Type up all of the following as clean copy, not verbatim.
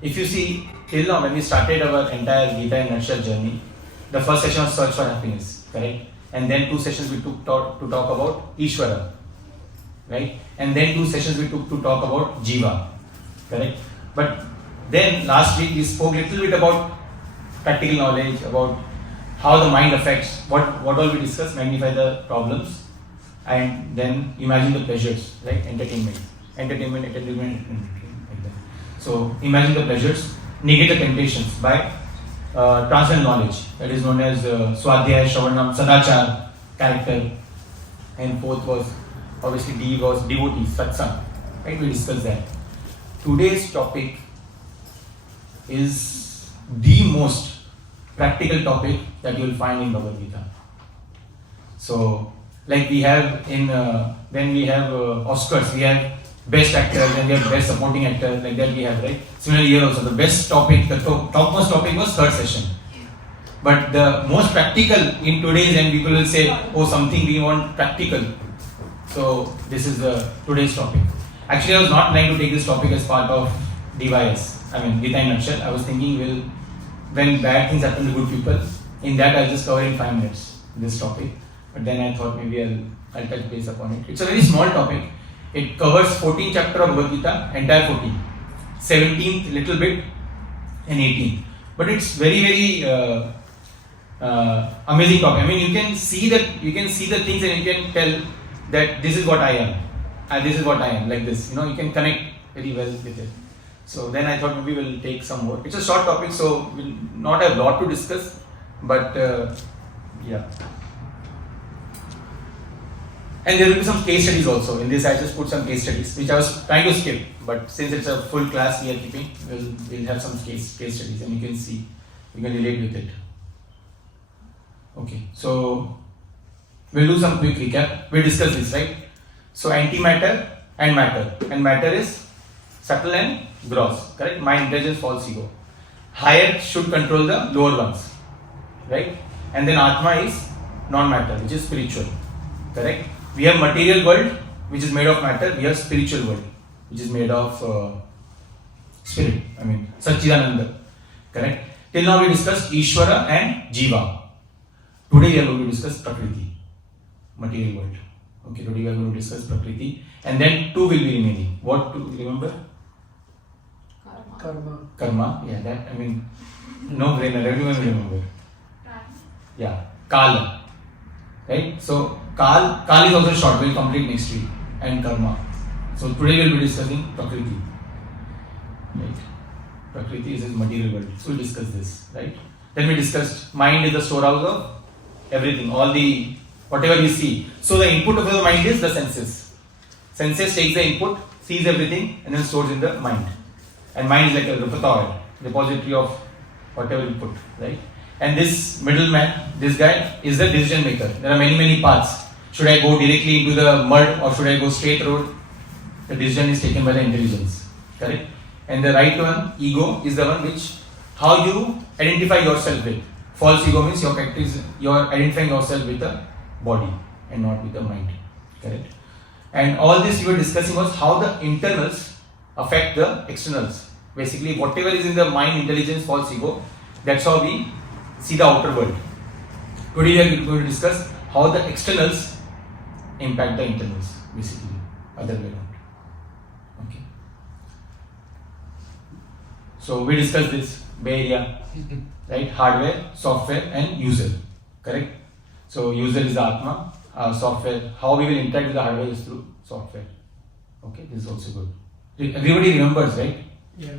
If you see, till now when we started our entire Gita in nutshell journey, the first session was search for happiness, correct? And then 2 sessions we took to talk about Ishvara, right? And then 2 sessions we took to talk about Jiva, correct? But then last week we spoke a little bit about practical knowledge, about how the mind affects, what all we discussed, magnify the problems, and then imagine the pleasures, right? Entertainment. Like that. So imagine the pleasures, negate the temptations by transcendent knowledge, that is known as Swadhyaya, Shravanam, Sadachar, character, and fourth was obviously D was devotee, Satsang, right? We discussed that. Today's topic is the most practical topic that you will find in Bhagavad Gita. So, like we have in then we have Oscars, we have best actor, then we have best supporting actor, like that we have, right? Similarly here also, the best topic, the topmost topic was third session. But the most practical in today's, and people will say, oh, something we want practical. So this is the today's topic. Actually, I was not trying to take this topic as part of DYS. I mean, Gita in a nutshell. I was thinking, when bad things happen to good people, in that I'll just cover in 5 minutes this topic. But then I thought maybe I'll touch base upon it. It's a very small topic. It covers 14 chapter of Bhagavad Gita, entire 14. 17th little bit and 18th. But it's very, very amazing topic. I mean, you can see the things and you can tell that this is what I am, and this is what I am, like this. You can connect very well with it. So then I thought maybe we'll take some more. It's a short topic, so we'll not have a lot to discuss, but yeah. And there will be some case studies also. In this, I just put some case studies, which I was trying to skip, but since it's a full class we are keeping, we'll have some case studies, and you can see, you can relate with it. Okay, so we'll do some quick recap. We'll discuss this, right? So antimatter and matter. And matter is subtle and gross, correct? Mind, intelligence, false ego. Higher should control the lower ones, right? And then Atma is non-matter, which is spiritual, correct? We have material world, which is made of matter. We have spiritual world, which is made of spirit. I mean, Satchidananda, correct? Till now we discussed Ishvara and Jiva. Today we are going to discuss Prakriti, material world. Okay, today we are going to discuss Prakriti, and then 2 will be remaining. What 2? Remember? Karma. Yeah, that, I mean, no brainer. Everyone will remember. Yeah, Kala. Right? So Kal is also short. We'll complete next week. And Karma. So today we'll be discussing Prakriti. Right? Prakriti is his material world. So we'll discuss this. Right? Then we discussed mind is the storehouse of everything, all the whatever we see. So the input of the mind is the senses. Senses takes the input, sees everything, and then stores in the mind. And mind is like a repository of whatever you put, right? And this middleman, this guy, is the decision maker. There are many paths. Should I go directly into the mud or should I go straight road? The decision is taken by the intelligence, correct? And the right one, ego, is the one which how you identify yourself with. False ego means you're identifying yourself with the body and not with the mind, correct? And all this we were discussing was how the internals affect the externals. Basically, whatever is in the mind, intelligence, false ego, that's how we see the outer world. Today we are going to discuss how the externals impact the internals, basically, other way around. Okay. So we discussed this Bay Area, right? Hardware, software, and user, correct? So user is the Atma, software. How we will interact with the hardware is through software. Okay, this is also good. Everybody remembers, right? Yeah.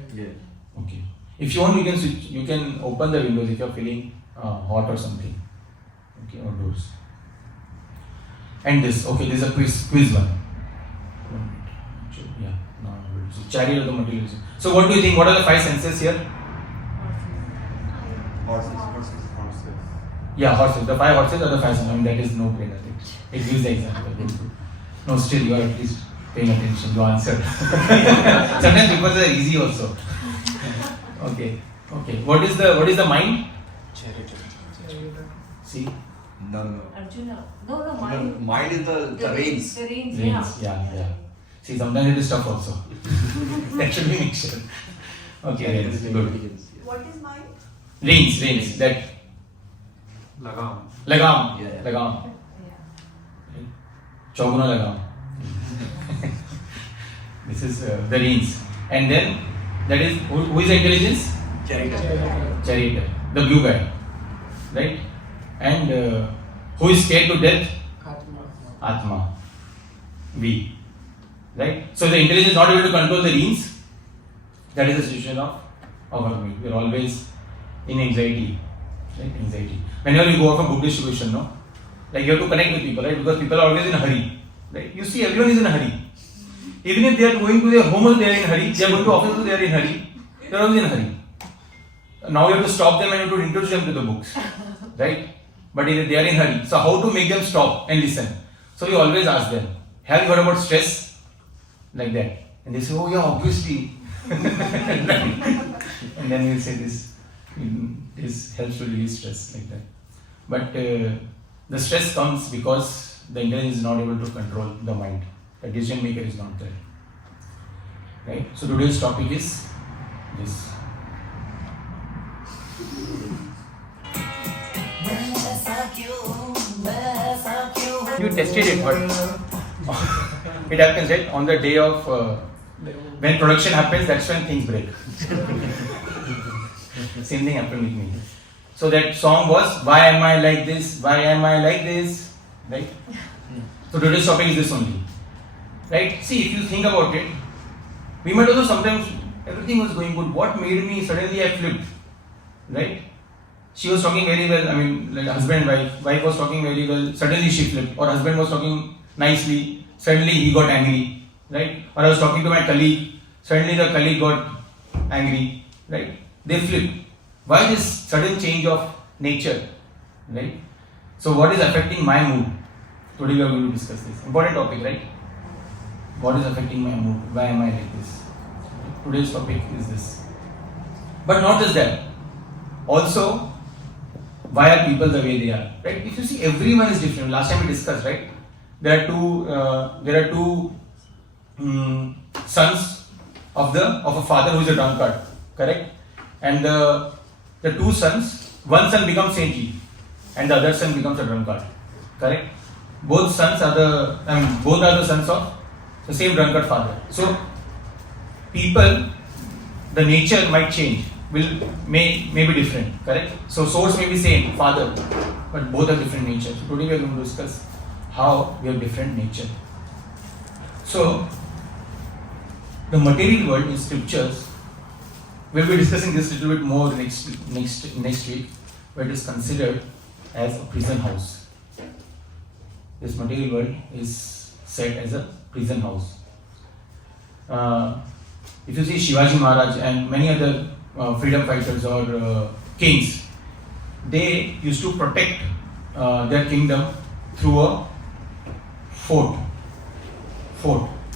Okay. If you want, you can switch. You can open the windows if you are feeling hot or something. Okay, outdoors. And this. Okay, this is a quiz one. Yeah. No. So chariot of the materialism. So what do you think? What are the 5 senses here? Horses. Yeah, horses. The 5 horses are the 5 senses. I mean, that is no brainer. It gives the example. No, still you are at least paying attention. You answered. Sometimes papers are easy also. Okay. What is the mind? Chariot. See? No. Arjuna. No, mind. Mind is the reins. The reins, Reins. Yeah. See, sometimes it is tough also. That should be mixed. Okay, reins. Good. What is mind? Reins. That. Lagam. Yeah. Lagam. Chauguna lagam. This is the reins. And then, that is, who is the intelligence? Charioteer. The blue guy. Right? And who is scared to death? Atma. We. Right? So the intelligence is not able to control the reins. That is the situation of our mind. We are always in anxiety. Right? Anxiety. Whenever you go out for book distribution, no? Like you have to connect with people, right? Because people are always in a hurry. Right? You see, everyone is in a hurry. Even if they are going to their home, they are in a hurry. They are going to office, they are in a hurry. They are always in a hurry. Now you have to stop them and you have to introduce them to the books. Right? But they are in a hurry. So how to make them stop and listen? So we always ask them, have you heard about stress? Like that. And they say, oh yeah, obviously. And then we'll say this helps to release stress, like that. But the stress comes because the intelligence is not able to control the mind. The decision maker is not there. Right? So today's topic is this. You tested it, but it happens, right? On the day of when production happens, that's when things break. Same thing happened with me. So that song was, why am I like this? Why am I like this? Right? So today's topic is this only. Right? See, if you think about it, we might also sometimes everything was going good. What made me suddenly I flipped? Right? She was talking very well. I mean, like husband and wife. Wife was talking very well. Suddenly she flipped. Or husband was talking nicely. Suddenly he got angry. Right? Or I was talking to my colleague. Suddenly the colleague got angry. Right? They flip. Why this sudden change of nature? Right? So what is affecting my mood? Today we are going to discuss this. Important topic, right? What is affecting my mood? Why am I like this? Today's topic is this. But not just that. Also, why are people the way they are? Right? If you see, everyone is different. Last time we discussed, right? There are two sons of a father who is a drunkard. Correct? And the two sons, one son becomes saintly, and the other son becomes a drunkard. Correct? Both sons are both are the sons of the same drunkard father. So people, the nature might change, may be different. Correct? So source may be same, father, but both are different nature. So today we are going to discuss how we have different nature. So the material world in scriptures, we'll be discussing this a little bit more next week, where it is considered as a prison house. This material world is said as a prison house. If you see Shivaji Maharaj and many other freedom fighters or kings, they used to protect their kingdom through a fort.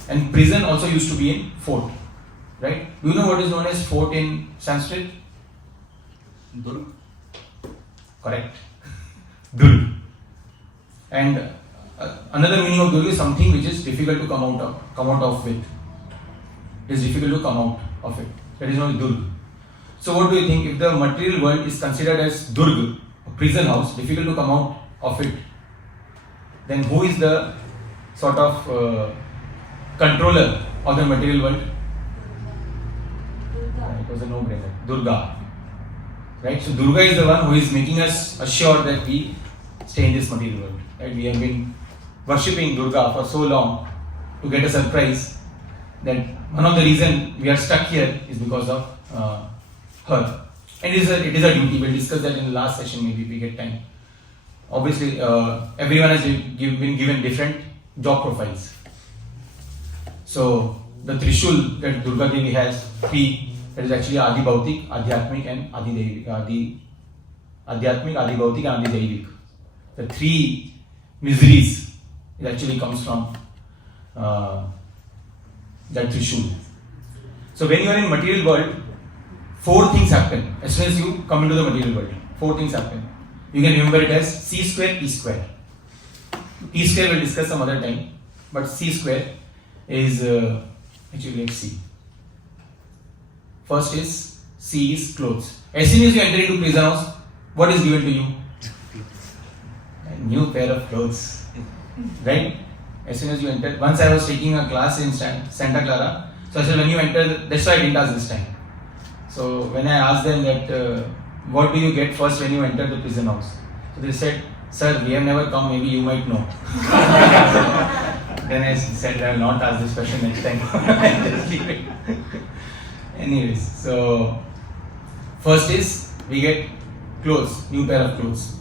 And prison also used to be in fort. Right? Do you know what is known as fort in Sanskrit? Durg. Correct. Durg. And another meaning of durg is something which is difficult to come out of with. It is difficult to come out of it. That is known as durg. So what do you think? If the material world is considered as durg, a prison house, difficult to come out of it, then who is the sort of controller of the material world? It was a no-brainer. Durga. Right? So Durga is the one who is making us assure that we stay in this material world. Right? We have been worshipping Durga for so long to get a surprise that one of the reasons we are stuck here is because of her. And it is a duty. We'll discuss that in the last session maybe if we get time. Obviously, everyone has been given different job profiles. So the Trishul that Durga Devi has, three. That is actually Adi Bhautik, Adhyatmik and Adi Adhyatmik, Adi Bhautik and Adi Daivik. The three miseries, it actually comes from that Trishul. So when you are in material world, four things happen. As soon as you come into the material world, four things happen. You can remember it as C square, E square. E square we'll discuss some other time, but C square is actually let's see. First is C is clothes. As soon as you enter into prison house, what is given to you? A new pair of clothes. Right? As soon as you enter. Once I was taking a class in Santa Clara. So I said when you enter, that's why I didn't ask this time. So when I asked them that what do you get first when you enter the prison house? So they said, sir, we have never come, maybe you might know. Then I said I will not ask this question next time. Just leave it. Anyways, so first is we get clothes, new pair of clothes.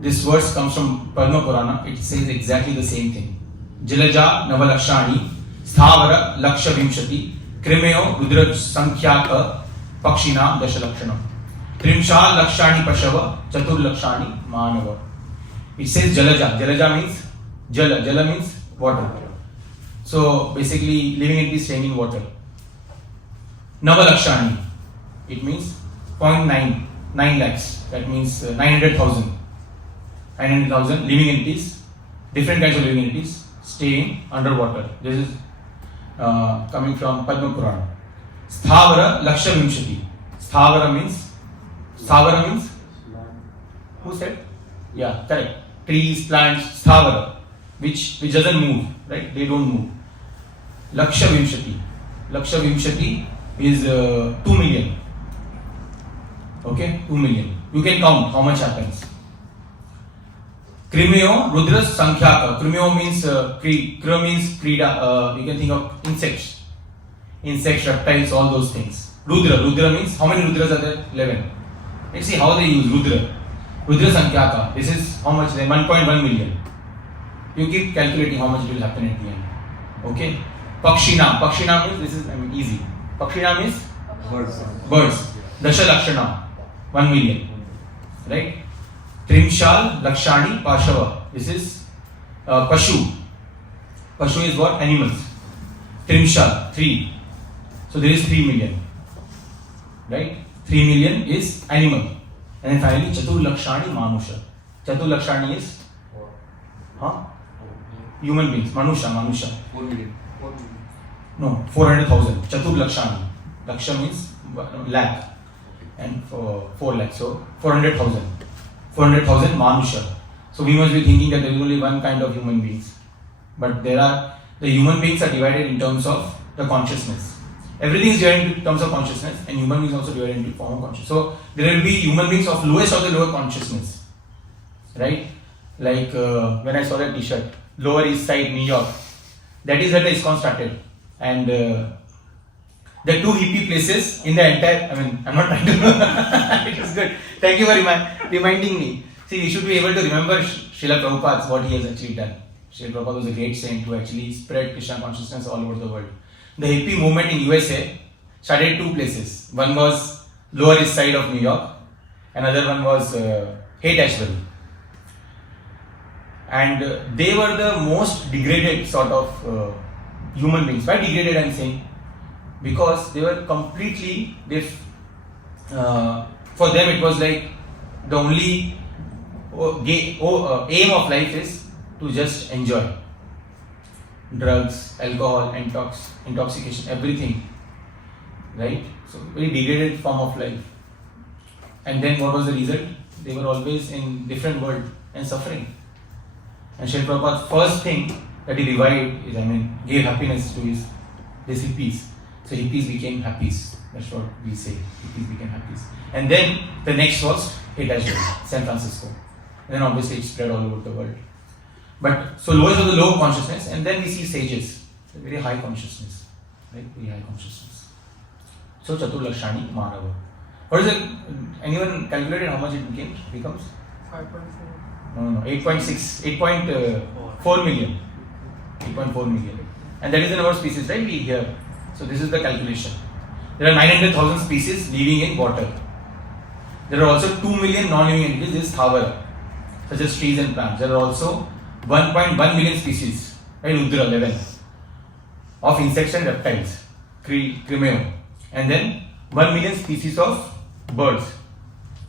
This verse comes from Padma Purana. It says exactly the same thing. Jalaja Navalakshani Sthavara Laksha Vimshati Krimeo Rudra Sankhya Pakshina Dashalakshana Trimsha Lakshani Pashava Chatur Lakshani Manava. It says Jalaja. Jalaja means Jala. Jala means water. So basically, living entities staying in water. Navalakshani, it means 0.9 lakhs. That means 900,000. 900,000 living entities, different kinds of living entities staying underwater. This is coming from Padma Purana. Sthavara Laksha Vimshati. Sthavara means who said? Yeah, correct. Trees, plants, sthavara, which doesn't move, right? They don't move. Laksha Vimshati is 2 million. Okay, 2 million. You can count how much happens. Krimeo Rudras Sankhyaka. Krimeo means Kra means Krida. You can think of insects, reptiles, all those things. Rudra means how many Rudras are there? 11. Let's see how they use Rudra. Rudra Sankhyaka. This is how much? Then 1.1 million. You keep calculating how much it will happen at the end. Okay. Pakshina means this is easy. Pakshina means birds. Dasha Lakshana 1 million. Right. Trimshal Lakshani Pashava. This is Pashu. Pashu is what? Animals. Trimshal 3. So there is 3 million. Right? 3 million is animal. And then finally Chatur Lakshani Manusha. Chatur Lakshani is human beings. Manusha. 4 million. No, 400,000. Chatur Lakshani. Laksha means lakh. And 4 lakh. So 400,000. 400,000 Manusha. So we must be thinking that there is only one kind of human beings. But the human beings are divided in terms of the consciousness. Everything is divided in terms of consciousness, and human beings also divided into form of consciousness. So there will be human beings of lowest or the lower consciousness. Right? Like when I saw that t-shirt, Lower East Side, New York. That is where the ISKCON started. And the two hippie places in the entire, I'm not trying to, it is good. Thank you for reminding me. See, we should be able to remember Srila Prabhupada, what he has actually done. Srila Prabhupada was a great saint who actually spread Krishna consciousness all over the world. The hippie movement in USA started two places. One was Lower East Side of New York, another one was Haight-Ashbury. And they were the most degraded sort of human beings. Why degraded, I'm saying? Because they were completely, for them it was like the only aim of life is to just enjoy. Drugs, alcohol, intoxication, everything. Right? So very degraded form of life. And then what was the result? They were always in different world and suffering. And Srila Prabhupada's first thing that he revived is, gave happiness to these hippies. So hippies became happies. That's what we say. Hippies became happies. And then the next was Haight-Ashbury, San Francisco. And then obviously it spread all over the world. But so lowest of the low consciousness, and then we see sages, very high consciousness, right? Very high consciousness. So Chatur Lakshani Manava. What is it? Anyone calculated how much it becomes? 5.4. No, 8.6, 8.4 million. 8.4 million. And that is the number of species, right? We hear. So this is the calculation. There are 900,000 species living in water. There are also 2 million non-living entities. This is Thavara, such as trees and plants. There are also 1.1 million species, right? Udra 11, of insects and reptiles, Crimeo. And then 1 million species of birds,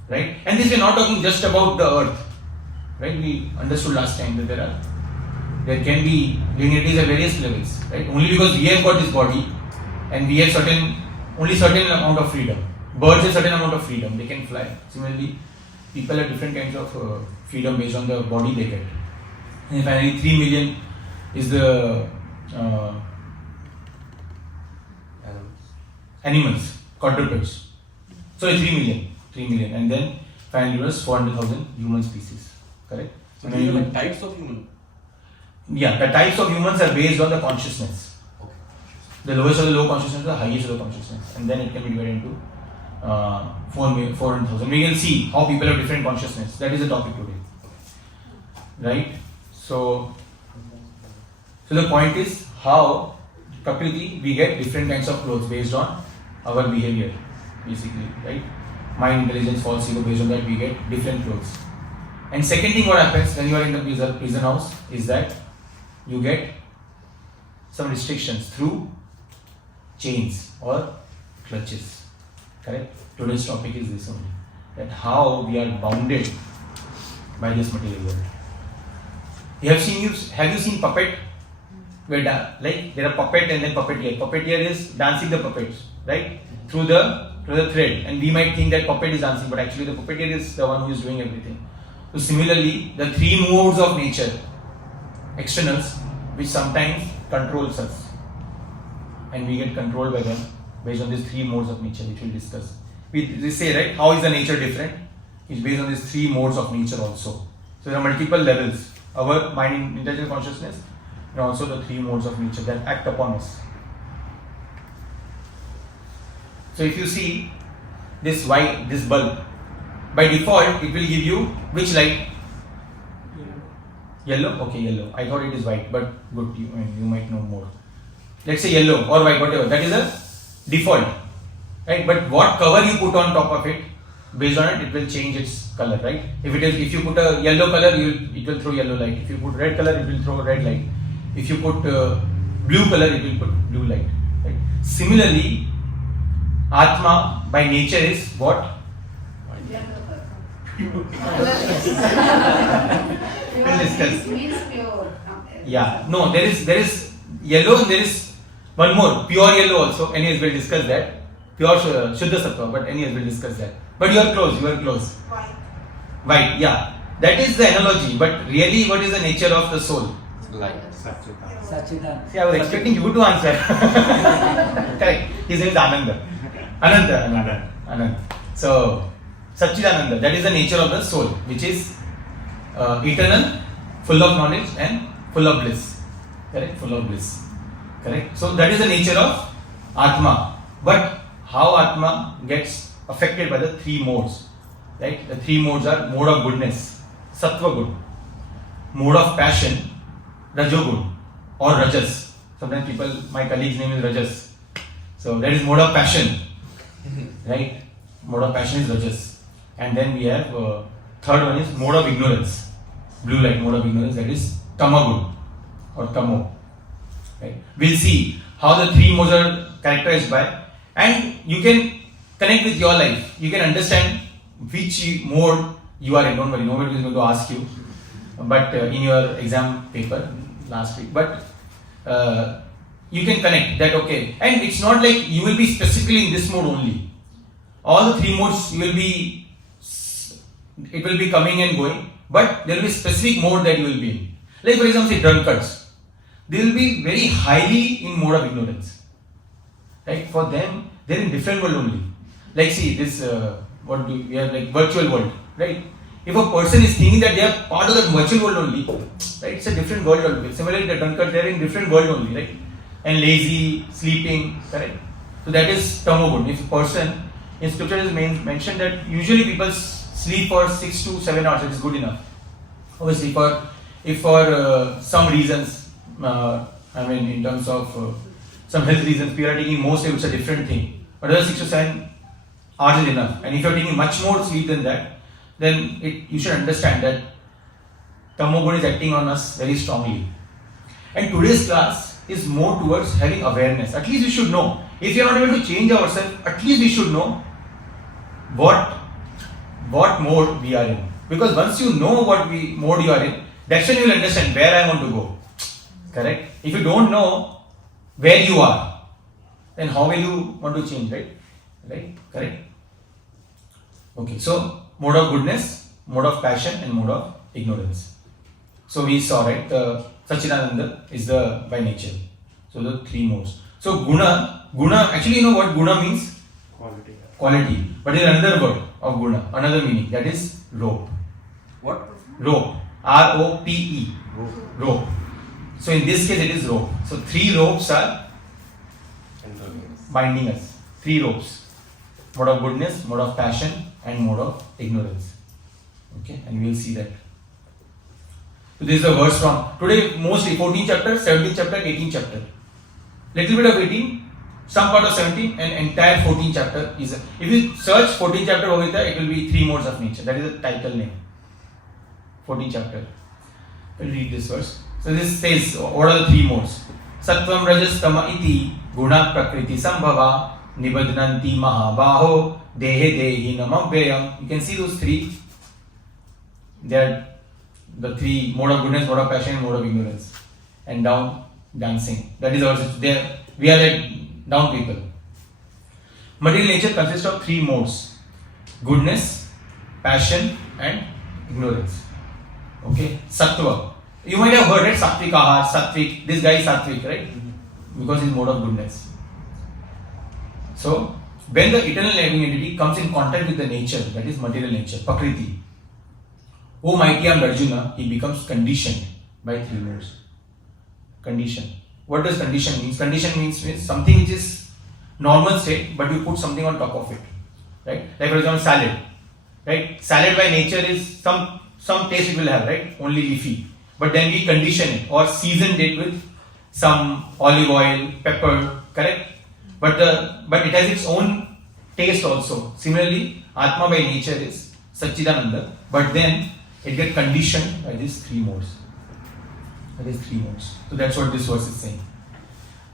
right? And this we are not talking just about the earth, right? We understood last time that there can be living entities at various levels, right? Only because we have got this body and we have only certain amount of freedom. Birds have certain amount of freedom, they can fly. Similarly, people have different kinds of freedom based on the body they get. And finally, 3 million is the animals, quadrupeds. So 3 million, and then finally was 400,000 human species. Correct? So these are like types of human. Yeah, the types of humans are based on the consciousness. Okay. The lowest of the low consciousness, the highest of the consciousness, and then it can be divided into 400,000. We will see how people have different consciousness. That is the topic today, right? So the point is how Prakriti we get different kinds of clothes based on our behavior, basically, right? Mind, intelligence, false ego, based on that we get different clothes. And second thing what happens when you are in the prison house is that you get some restrictions through chains or clutches. Correct? Today's topic is this only, that how we are bounded by this material world. Have you seen puppet? Where like there are puppet and then puppeteer. Puppeteer is dancing the puppets, right? Through the thread, and we might think that puppet is dancing, but actually the puppeteer is the one who is doing everything. So similarly, the three modes of nature, externals, which sometimes controls us, and we get controlled by them based on these three modes of nature, which we'll discuss. We say, right, how is the nature different? It's based on these three modes of nature also. So there are multiple levels. Our mind, intelligent consciousness, and also the three modes of nature that act upon us. So if you see this bulb, by default it will give you which light? Yellow? Okay, yellow. I thought it is white, but good, you might know more. Let's say yellow or white, whatever. That is a default, right? But what cover you put on top of it, based on it will change its color, right? If you put a yellow color, it will throw yellow light. If you put red color, it will throw red light. If you put blue color, it will put blue light. Right? Similarly, Atma by nature is what? We'll discuss. Means pure. Yeah, no, there is yellow and there is one more, pure yellow also. Anyways, we'll discuss that. Pure Shuddha Sattva, but anyways, we'll discuss that. But you are close. White, yeah. That is the analogy, but really, what is the nature of the soul? Light. Satyuta. See, I was expecting you to answer. Correct. His name is Ananda. So, Satchidananda, that is the nature of the soul, which is eternal, full of knowledge and full of bliss. Correct? Full of bliss. Correct? So, that is the nature of Atma. But how Atma gets affected by the three modes. Right? The three modes are mode of goodness, Sattva good, mode of passion, Rajogun or Rajas. Sometimes my colleague's name is Rajas. So that is mode of passion. Right? Mode of passion is Rajas. And then we have third one is mode of ignorance, blue light mode of ignorance, that is Tamagun or Tamo. Right? We'll see how the three modes are characterized by, and you can connect with your life. You can understand which mode you are in. Don't worry, nobody is going to ask you, but in your exam paper last week. But you can connect that, okay. And it's not like you will be specifically in this mode only. All the three modes it will be coming and going, but there will be specific mode that you will be in. Like for example, say drunkards, they will be very highly in mode of ignorance. Right? For them, they are in different world only. Like see this, we have like virtual world, right? If a person is thinking that they are part of that virtual world only, right? It's a different world only. Similarly, the drunkard, they are in different world only, right? And lazy, sleeping, correct? So that is tamogun. If a person, in scripture is mentioned that usually people sleep for 6 to 7 hours, it is good enough. Obviously, if for some reasons, in terms of some health reasons, people are taking more sleep, it's a different thing. But other 6 to 7 hours is enough. And if you are taking much more sleep than that, then you should understand that Tamogun is acting on us very strongly. And today's class is more towards having awareness. At least we should know. If we are not able to change ourselves, at least we should know what mode we are in. Because once you know what mode you are in, that's when you will understand where I want to go. Correct? If you don't know where you are, then how will you want to change, right? Right? Correct? Okay, so mode of goodness, mode of passion and mode of ignorance. So we saw, right, the Satchidananda is the by nature. So the three modes. So guna, actually you know what guna means? Quality. But there is another word of guna, another meaning, that is rope. What? Rope. R-O-P-E. Rope. So in this case it is rope. So three ropes are binding us. Three ropes. Mode of goodness, mode of passion and mode of ignorance. Okay, and we will see that. So this is the verse from today, mostly 14th chapter, 17th chapter, 18th chapter. Little bit of 18, some part of 17, and entire 14th chapter is. If you search 14th chapter over there, it will be three modes of nature. That is the title name. 14th chapter. We'll read this verse. So this says, what are the three modes? Sattvam rajas tama iti guna prakriti sambhava nibadnanti mahabaho dehe dehi namavyayam. You can see those three. They are the three: mode of goodness, mode of passion, mode of ignorance. And down dancing. That is our situation. We are like down people. Material nature consists of three modes: goodness, passion, and ignorance. Okay, sattva. You might have heard it, sattvic ahar, sattvic. This guy is sattvic, right? Because he is mode of goodness. So, when the eternal living entity comes in contact with the nature, that is material nature, prakriti, O mighty armed Arjuna, he becomes conditioned by three modes. Condition. What does condition mean? Condition means something which is normal state, but you put something on top of it. Right? Like for example, salad. Right? Salad by nature is some taste it will have, right? Only leafy. But then we condition it or season it with some olive oil, pepper, correct? But it has its own taste also. Similarly, Atma by nature is Satchidananda, but then it gets conditioned by these three modes. That is three modes. So that's what this verse is saying.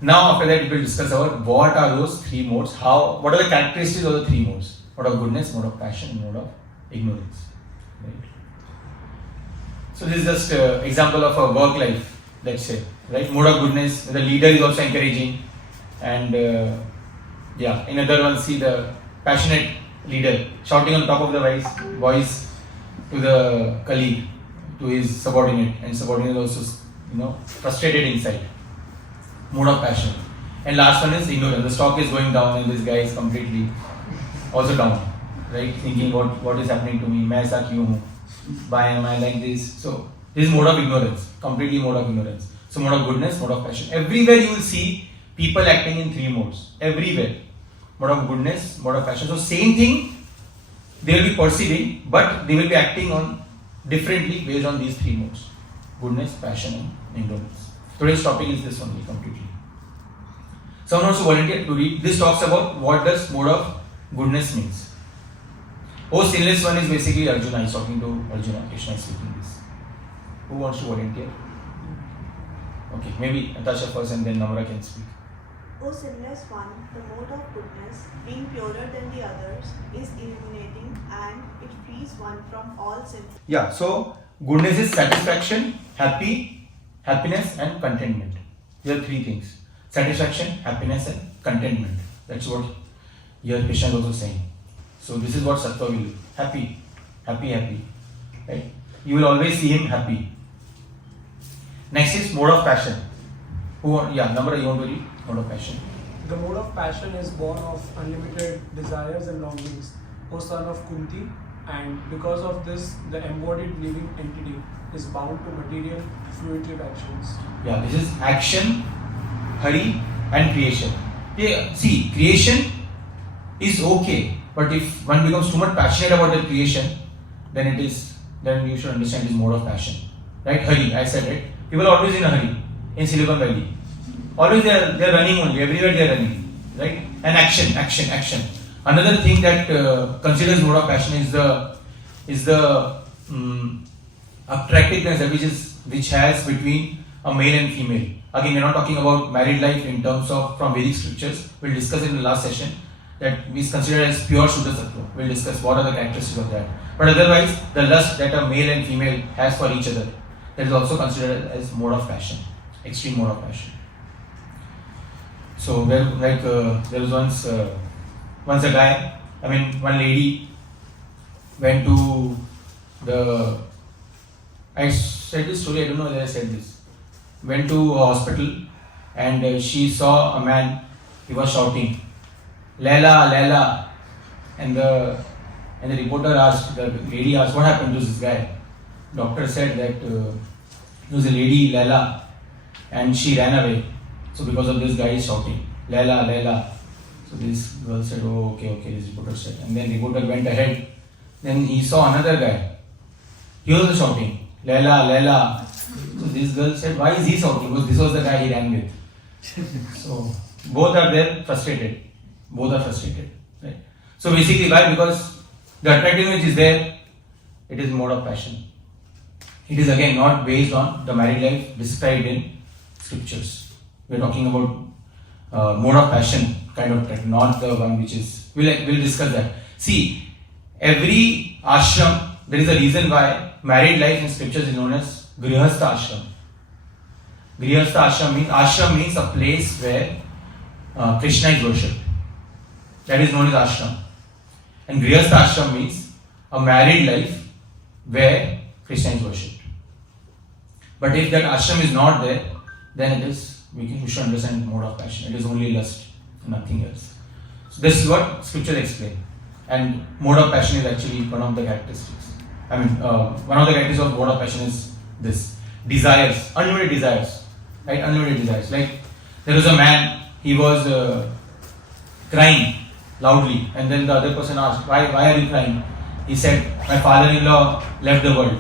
Now after that we will discuss about what are those three modes, what are the characteristics of the three modes, mode of goodness, mode of passion, and mode of ignorance. Right? So this is just an example of a work life, let's say. Right? Mode of goodness, the leader is also encouraging, and in other one see the passionate leader shouting on top of the voice to the colleague, to his subordinate, and subordinate also frustrated inside. Mode of passion. And last one is ignorance. The stock is going down and this guy is completely also down, right? Thinking what is happening to me, मैं ऐसा क्यों हूँ? Why am I like this? So this is mode of ignorance, completely mode of ignorance. So mode of goodness, mode of passion. Everywhere you will see people acting in three modes. Everywhere. Mode of goodness, mode of passion. So same thing they will be perceiving, but they will be acting on differently based on these three modes: goodness, passion, and ignorance. Today's topic is this only completely. Someone wants to volunteer to read. This talks about what does mode of goodness means. Oh, sinless one is basically Arjuna. He's talking to Arjuna. Krishna is speaking this. Who wants to volunteer? Okay, maybe Natasha first and then Namra can speak. O sinless one, the mode of goodness, being purer than the others, is illuminating and it frees one from all sin. Yeah, so goodness is satisfaction, happiness, and contentment. There are three things: satisfaction, happiness, and contentment. That's what here Krishna is also saying. So this is what Sattva will do. Happy. Right? You will always see him happy. Next is mode of passion. Namra, you want to read? Mode of passion. The mode of passion is born of unlimited desires and longings, O son of Kunti, and because of this, the embodied living entity is bound to material fruitive actions. Yeah, this is action, hurry, and creation. Yeah, see, creation is okay, but if one becomes too much passionate about the creation, then you should understand this mode of passion. Right? Hurry, I said it. People are always in a hurry in Silicon Valley. Always they are running only, everywhere they are running. Right? And action. Another thing that considers mode of passion is the attractiveness which has between a male and female. Again, we are not talking about married life in terms of from Vedic scriptures. We'll discuss in the last session that is considered as pure Shuddha Sattva. We'll discuss what are the characteristics of that. But otherwise, the lust that a male and female has for each other, that is also considered as mode of passion, extreme mode of passion. So, there was once a guy, one lady went to I said this story, I don't know whether I said this. Went to a hospital and she saw a man, he was shouting, Laila, Laila. And the lady asked, what happened to this guy? Doctor said that it was a lady, Laila, and she ran away. So because of this guy is shouting, Laila, Laila. So this girl said, oh, okay, this reporter said. And then the reporter went ahead. Then he saw another guy. He was shouting, Laila, Laila. So this girl said, why is he shouting? Because this was the guy he ran with. So both are there frustrated. Both are frustrated. Right? So basically why? Because the attractiveness which is there, it is mode of passion. It is again not based on the married life described in scriptures. We're talking about mode of passion kind of track, not the one which is. We'll discuss that. See, every ashram, there is a reason why married life in scriptures is known as grihastha ashram. Grihastha ashram means a place where Krishna is worshipped. That is known as ashram. And grihastha ashram means a married life where Krishna is worshipped. But if that ashram is not there, then it is, we should understand mode of passion. It is only lust, nothing else. So this is what scripture explain. And mode of passion is actually one of the characteristics. One of the characteristics of mode of passion is this. Desires, unlimited desires. Right? Unlimited desires. Like, there was a man, he was crying loudly. And then the other person asked, why are you crying? He said, my father-in-law left the world.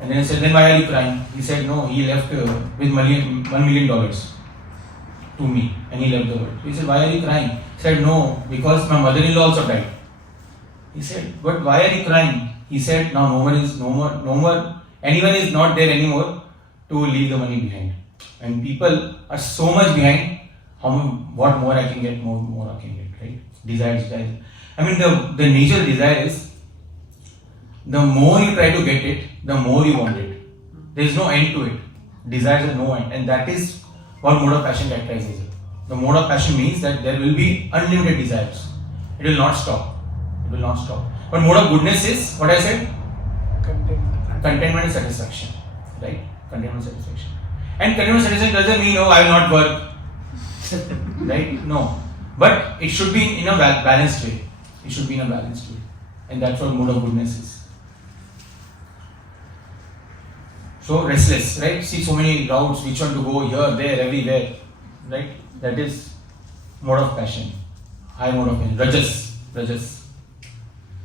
And then he said, then why are you crying? He said, no, he left with $1 million to me. And he left the world. He said, why are you crying? He said, no, because my mother-in-law also died. He said, but why are you crying? He said, now no more, anyone is not there anymore to leave the money behind. And people are so much behind, what more I can get, more I can get, right? Desires. The nature of desire is, the more you try to get it, the more you want it. There is no end to it. Desires have no end. And that is what mode of passion characterizes it. The mode of passion means that there will be unlimited desires. It will not stop. It will not stop. But mode of goodness is, what I said? Contentment and satisfaction. Right? Contentment and satisfaction. And contentment and satisfaction doesn't mean, oh, I will not work. Right? No. But it should be in a balanced way. It should be in a balanced way. And that's what mode of goodness is. So restless, right? See so many routes, which one to go, here, there, everywhere. Right? That is mode of passion. High mode of passion. Rajas.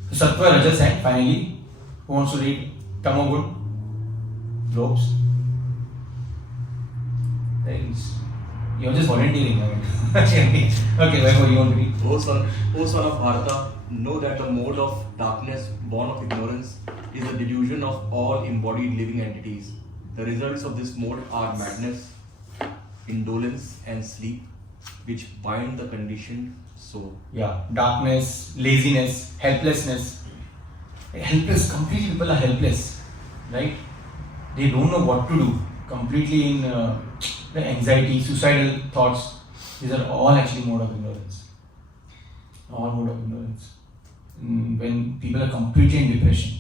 So Sattva, Rajas, and finally, who wants to read Tamogud? Globes. You're just volunteering. Okay, Vaibhav, you want to read? O son of Bharata, know that the mode of darkness born of ignorance is the delusion of all embodied living entities. The results of this mode are madness, indolence, and sleep, which bind the conditioned soul. Yeah, darkness, laziness, helplessness. Helpless, completely people are helpless, right? They don't know what to do. Completely in the anxiety, suicidal thoughts. These are all actually mode of ignorance. All mode of ignorance. When people are completely in depression.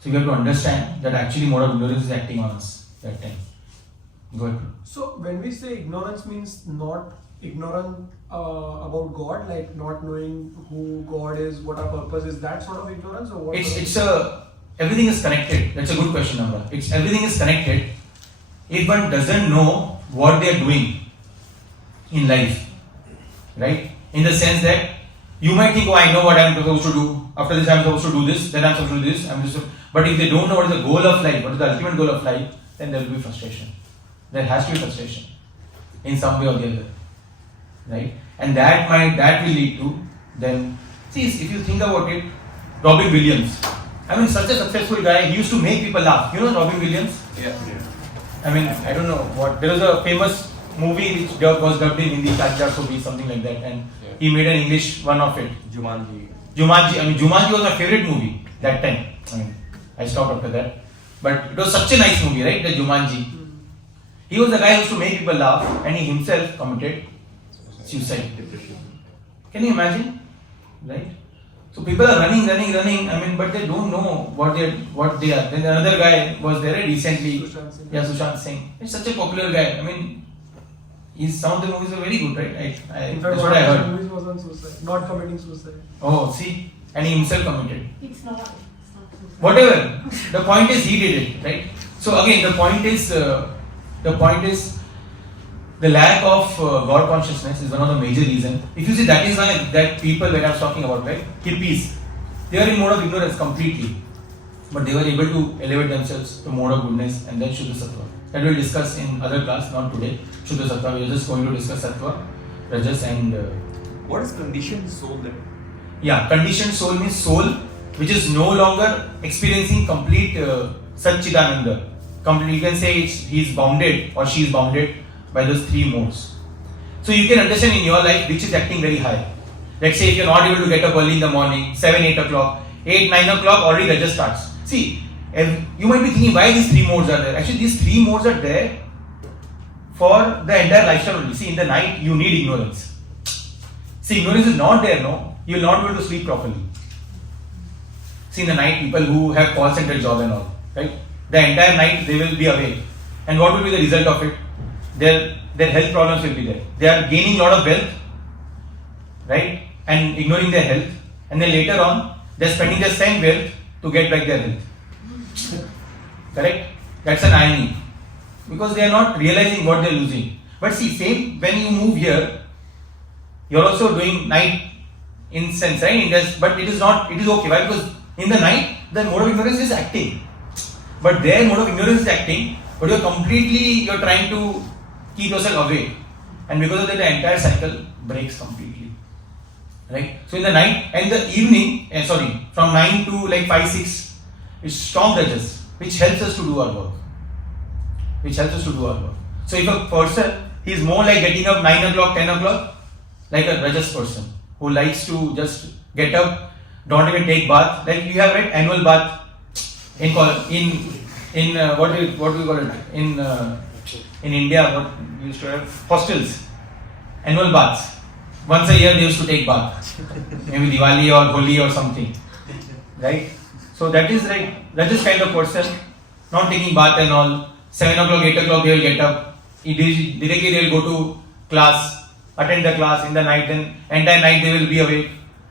So you have to understand that actually mode of ignorance is acting on us that time. Go ahead. So when we say ignorance means not ignorant about God, like not knowing who God is, what our purpose is, that sort of ignorance, or what? Everything is connected. That's a good question, Namba. Everything is connected. If one doesn't know what they are doing in life, right? In the sense that you might think, oh, I know what I'm supposed to do. After this, I'm supposed to do this. Then I'm supposed to do this. But if they don't know what is the goal of life, what is the ultimate goal of life, then there will be frustration. There has to be frustration in some way or the other, right? And that will lead to then. See, if you think about it, Robin Williams. Such a successful guy. He used to make people laugh. You know Robin Williams? Yeah. I don't know what. There was a famous movie which was dubbed in Hindi, Acyuta, something like that, and he made an English one of it. Jumanji. Jumanji was my favorite movie that time. I stopped after that, but it was such a nice movie, right? The Jumanji. He was the guy who used to make people laugh, and he himself committed suicide. Can you imagine? Right? So people are running, but they don't know what they are. Then another guy was there recently. Sushant Singh. He's such a popular guy. Some of the movies are very good, right? That's what I heard. Movies was on suicide, not committing suicide. Oh, see, and he himself committed. It's not suicide. Whatever. The point is he did it, right? So again, the point is the lack of God consciousness is one of the major reasons. If you see, that is why that people that I was talking about, right? Hippies, they are in mode of ignorance completely, but they were able to elevate themselves to mode of goodness and then Shuddha Sattva. That we'll discuss in other class, not today. Shuddha Sattva, we are just going to discuss Sattva, Rajas, and. What is conditioned soul then? Yeah, conditioned soul means soul which is no longer experiencing complete Satchidananda. You can say he is bounded or she is bounded by those three modes. So you can understand in your life which is acting very high. Let's say if you're not able to get up early in the morning, 7, 8 o'clock, 8, 9 o'clock already Raja starts. See, you might be thinking why these three modes are there. Actually, these three modes are there for the entire lifestyle only. See, in the night you need ignorance. See, ignorance is not there, no. You will not be able to sleep properly. See, in the night, people who have call center job and all, right? The entire night they will be awake. And what will be the result of it? Their health problems will be there. They are gaining a lot of wealth, right? And ignoring their health. And then later on, they are spending the same wealth to get back their health. Correct? That's an irony. Because they are not realizing what they are losing. But see, same when you move here, you are also doing night incense, right? But it is not, it is okay. Why? Because in the night, the mode of ignorance is acting. But their mode of ignorance is acting, but you're trying to keep yourself awake. And because of that, the entire cycle breaks completely. Right? So in the night and the evening, from 9 to like 5, 6, it's strong rajas, which helps us to do our work. So if a person, he is more like getting up 9 o'clock, 10 o'clock, like a rajas person, who likes to just get up, don't even take bath. Like you have read annual bath in what do you call it? In India, what we used to have hostels, annual baths. Once a year they used to take bath, maybe Diwali or Holi or something, right? So that is like Rajas kind of person, not taking bath and all. 7 o'clock, 8 o'clock they will get up. Directly they will go to class, attend the class in the night. Then entire night they will be awake.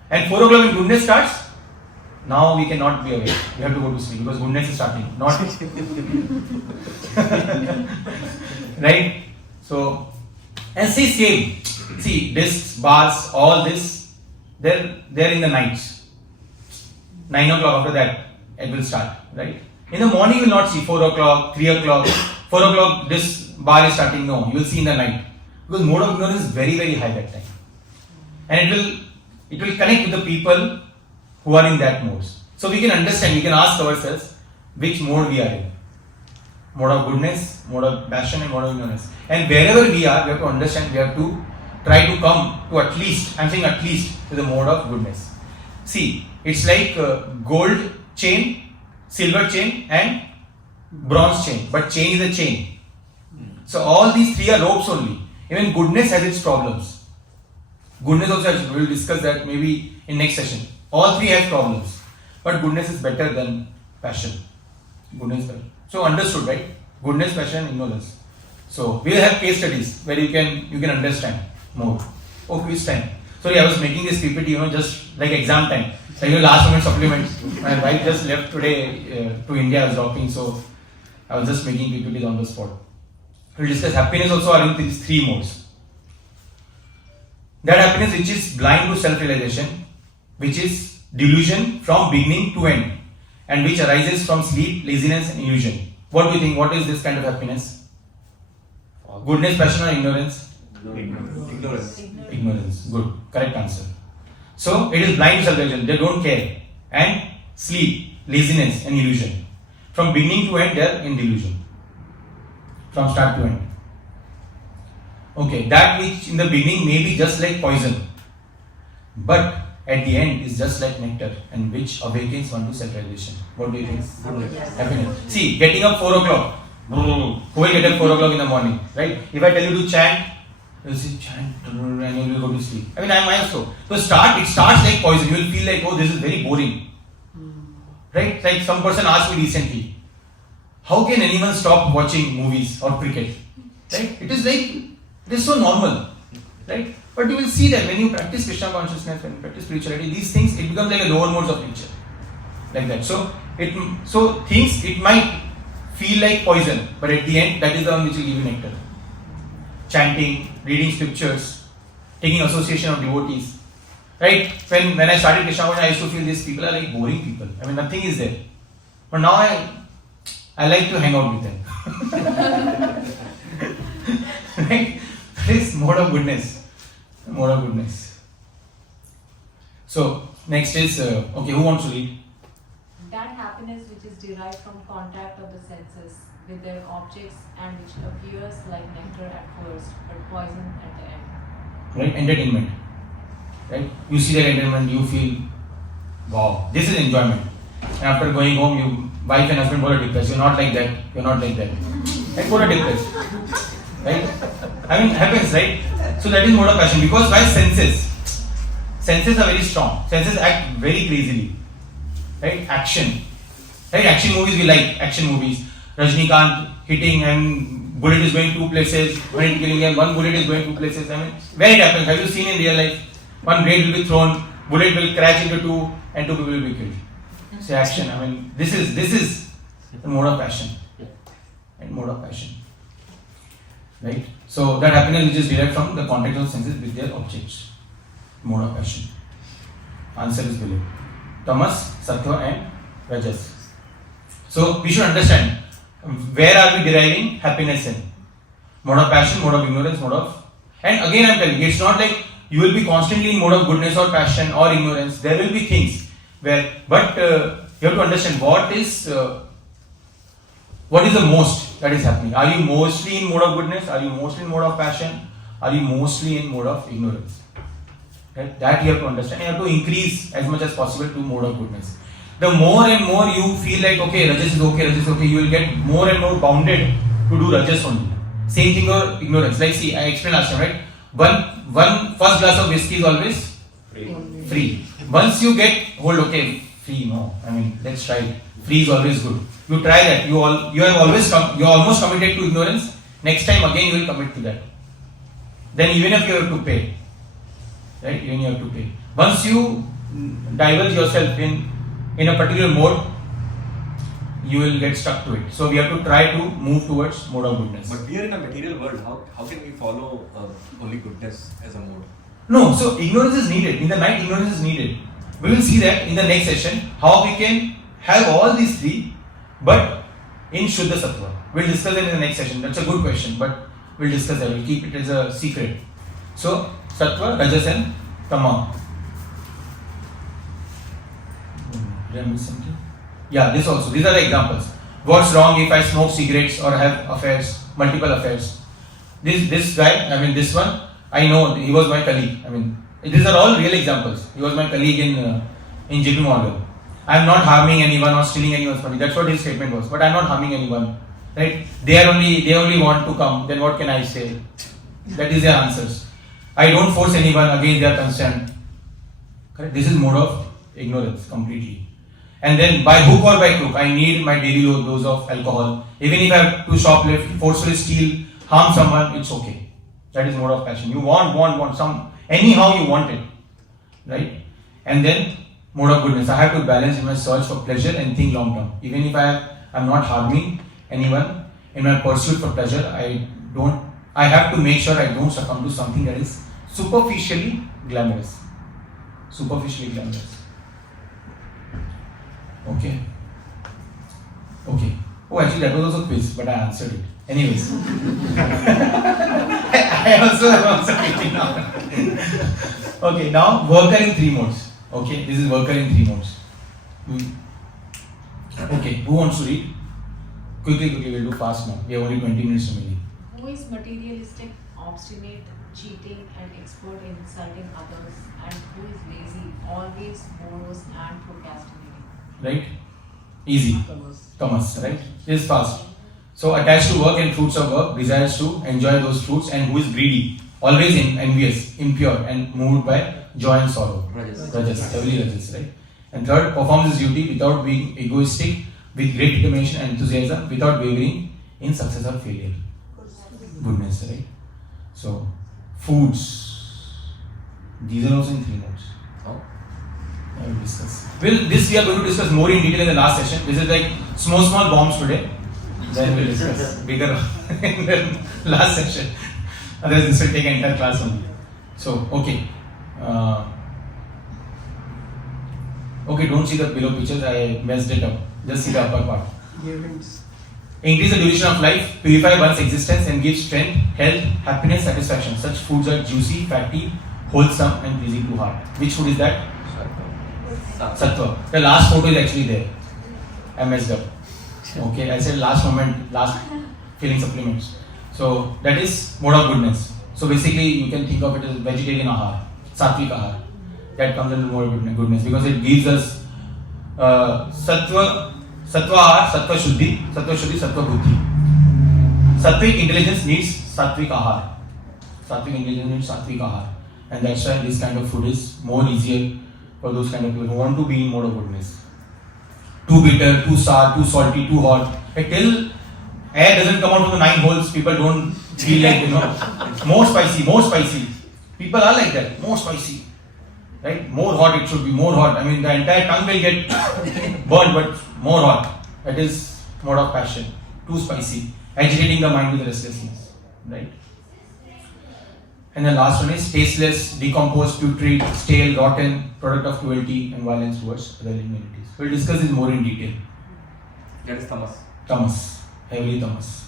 And 4 o'clock when goodness starts, now we cannot be awake. We have to go to sleep because goodness is starting. Not right. So and same. See, discs, bars, all this, they're in the nights. 9 o'clock after that, it will start, right? In the morning, you will not see 4 o'clock, 3 o'clock, 4 o'clock, this bar is starting. No, you will see in the night. Because mode of ignorance is very, very high that time. And it will connect with the people who are in that mode. So we can understand, we can ask ourselves which mode we are in. Mode of goodness, mode of passion, and mode of ignorance. And wherever we are, we have to understand, we have to try to come to at least to the mode of goodness. See, it's like gold chain, silver chain and bronze chain. But chain is a chain. So all these three are ropes only. Even goodness has its problems. Goodness also has, we will discuss that maybe in next session. All three have problems. But goodness is better than passion. Goodness is better. So understood, right? Goodness, passion, ignorance. So we will have case studies where you can understand more. Oh, quiz time. Sorry, I was making this PPT, just like exam time. Like last moment supplements. My wife just left today to India. I was dropping, so I was just making PPTs on the spot. We'll discuss happiness also are in these three modes. That happiness which is blind to self-realization, which is delusion from beginning to end, and which arises from sleep, laziness, and illusion. What do you think? What is this kind of happiness? Goodness, passion, or ignorance? Ignorance. Good. Correct answer. So it is blind to self-realization. They don't care. And sleep, laziness, and illusion. From beginning to end, they are in delusion. From start to end. Okay, that which in the beginning may be just like poison, but at the end is just like nectar, and which awakens one to self-realization. What do you think? Happiness. See, getting up 4 o'clock. Who will get up 4 o'clock in the morning, right? If I tell you to chant, you will see chant and you will go to sleep. I mean, I am also. So it starts like poison. You will feel like, oh, this is very boring. Right? Like some person asked me recently, how can anyone stop watching movies or cricket? Right? It is so normal. Right? But you will see that when you practice Krishna consciousness, when you practice spirituality, these things, it becomes like a lower modes of nature. Like that. So things, it might feel like poison, but at the end, that is the one which will give you nectar. Chanting, reading scriptures, taking association of devotees. Right? When I started Krishna consciousness, I used to feel these people are like boring people. I mean, nothing is there. But now I like to hang out with them. Right? This mode of goodness. So, next is, who wants to read? That happiness which is derived from contact of the senses with their objects and which appears like nectar at first, but poison at the end. Right? Entertainment. Right? You see that entertainment, you feel, wow, this is enjoyment. And after going home, you wife and husband both are depressed. You're not like that. You're not like that. Right? Both are depressed. Right? I mean, happens, right? So that is mode of passion. Because why senses? Senses are very strong. Senses act very crazily. Right? Action. Right? Action movies we like. Action movies. Rajnikant hitting and bullet is going two places. Bullet killing and one bullet is going two places. I mean, where it happens? Have you seen in real life? One blade will be thrown, bullet will crash into two, and two people will be killed. So action. I mean, this is the mode of passion. And mode of passion. Right? So that happiness which is derived from the contact of senses with their objects. Mode of passion. Answer is below. Tamas, Sattva and Rajas. So we should understand where are we deriving happiness in? Mode of passion, mode of ignorance, mode of... And again I am telling you, it's not like you will be constantly in mode of goodness or passion or ignorance. There will be things where... But you have to understand what is the most that is happening. Are you mostly in mode of goodness? Are you mostly in mode of passion? Are you mostly in mode of ignorance? Right? That you have to understand. You have to increase as much as possible to mode of goodness. The more and more you feel like, okay, Rajas is okay, you will get more and more bounded to do Rajas only. Same thing or ignorance. Like, see, I explained last time, right? One first glass of whiskey is always free. Once you get hold, okay, free, no. I mean, let's try it. Free is always good. You try that. You have almost committed to ignorance. Next time again you will commit to that. Then even if you have to pay, right? Even you have to pay. Once you diverge yourself in a particular mode, you will get stuck to it. So we have to try to move towards mode of goodness. But we are in a material world. How can we follow only goodness as a mode? No, so ignorance is needed. In the night, ignorance is needed. We will see that in the next session, how we can have all these three, but in Shuddha Sattva. We'll discuss it in the next session. That's a good question, but we'll discuss that. We'll keep it as a secret. So, Sattva, Rajas and Tama. Did I miss something? Yeah, this also. These are the examples. What's wrong if I smoke cigarettes or have affairs, multiple affairs? This guy, I mean this one, I know he was my colleague. I mean, these are all real examples. He was my colleague in JP Morgan. I am not harming anyone or stealing anyone's money. That's what his statement was. But I am not harming anyone. Right? They only want to come. Then what can I say? That is their answers. I don't force anyone against their consent. Correct? This is mode of ignorance completely. And then by hook or by crook, I need my daily dose of alcohol. Even if I have to shoplift, forcefully steal, harm someone, it's okay. That is mode of passion. You want some, anyhow you want it. Right? And then mode of goodness. I have to balance in my search for pleasure and think long term. Even if I am not harming anyone in my pursuit for pleasure, I have to make sure I don't succumb to something that is superficially glamorous. Superficially glamorous. Okay. Oh, actually that was also quiz, but I answered it. Anyways. I also am thinking now. Okay, now worker in three modes. Okay, this is worker in three modes. Okay, who wants to read? Quickly, we'll do fast now. We have only 20 minutes remaining. Who is materialistic, obstinate, cheating, and expert in insulting others, and who is lazy, always morose and procrastinating? Right? Easy. Tamas, right? This is fast. So attached to work and fruits of work, desires to enjoy those fruits, and who is greedy, always envious, impure, and moved by joy and sorrow. Rajas, heavily Rajas, right? And third, performs his duty without being egoistic, with great determination and enthusiasm, without wavering in success or failure. Goodness, right? So, foods. These are also in three modes. I will discuss. This we are going to discuss more in detail in the last session. This is like small bombs today. Then we'll discuss bigger in the last session. Otherwise, this will take an entire class only. So, okay. Okay, don't see the below pictures. I messed it up. Just see the upper part. Increase the duration of life, purify one's existence, and give strength, health, happiness, satisfaction. Such foods are juicy, fatty, wholesome, and pleasing to heart. Which food is that? Sattva. The last photo is actually there. I messed up. Okay, I said last feeling supplements. So that is mode of goodness. So basically you can think of it as vegetarian ahar, sattvic ahar. That comes under mode of goodness because it gives us sattva ahar, sattva shuddhi, sattva buddhi. Sattvic intelligence needs sattvic ahar. Sattvic intelligence needs sattvic ahar. And that's why this kind of food is more easier for those kind of people who want to be in mode of goodness. Too bitter, too sour, too salty, too hot. Like till air doesn't come out of the 9 holes, people don't feel like, more spicy. People are like that, more spicy. Right? More hot, it should be more hot. I mean, the entire tongue will get burned, but more hot. That is mode of passion. Too spicy. Agitating the mind with restlessness. Right? And the last one is tasteless, decomposed, putrid, stale, rotten, product of cruelty and violence towards other living entities. We'll discuss this more in detail. That is tamas. Tamas, heavily tamas.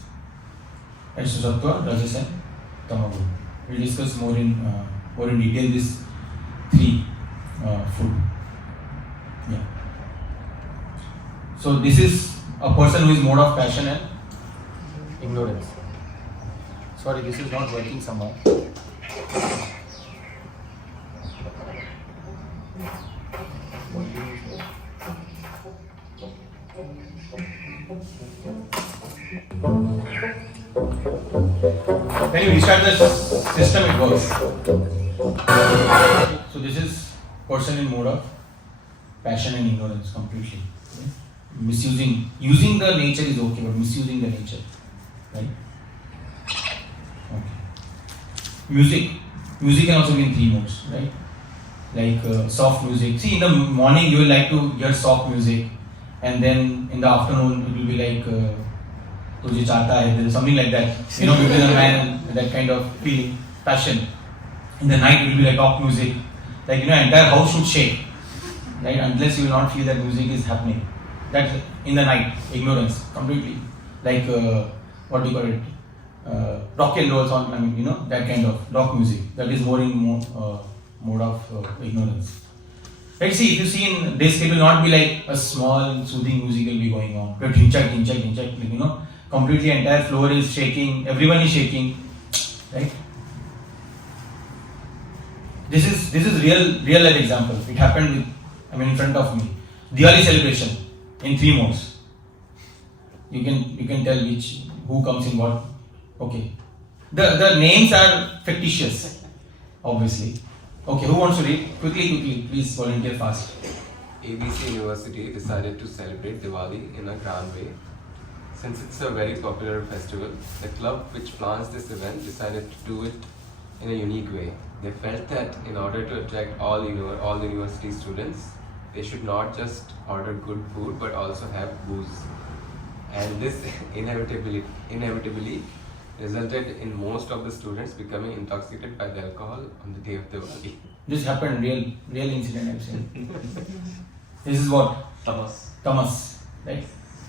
That's sattva, rajas and tamagun. We'll discuss more in detail these 3 food. Yeah. So this is a person who is mode of passion and ignorance. Sorry, this is not working somehow. When you restart the system, it works. So this is person in mode of passion and ignorance completely. Right? Using the nature is okay, but misusing the nature, right? Okay. Music can also be in 3 modes, right? Like soft music. See, in the morning you will like to hear soft music, and then in the afternoon it will be like Tujhe Chahta Hai, something like that. Between a man, that kind of feeling, passion. In the night it will be like rock music. Like entire house should shake, right? Unless you will not feel that music is happening. That's in the night, ignorance completely. Like what do you call it? Rock and roll song. I mean, that kind of rock music. That is more in mode of ignorance. Let's see, if you see in this, it will not be like a small soothing music will be going on. But completely entire floor is shaking, everyone is shaking, right? This is real life example. It happened in front of me. Diwali celebration in 3 modes. You can tell who comes in what. Okay. The names are fictitious, obviously. Okay, who wants to read? Quickly, please volunteer fast. ABC University decided to celebrate Diwali in a grand way. Since it's a very popular festival, the club which plans this event decided to do it in a unique way. They felt that in order to attract all the university students, they should not just order good food but also have booze. And this inevitably resulted in most of the students becoming intoxicated by the alcohol on the day of Diwali. This happened, real incident I've seen. This is what? Tamas, right?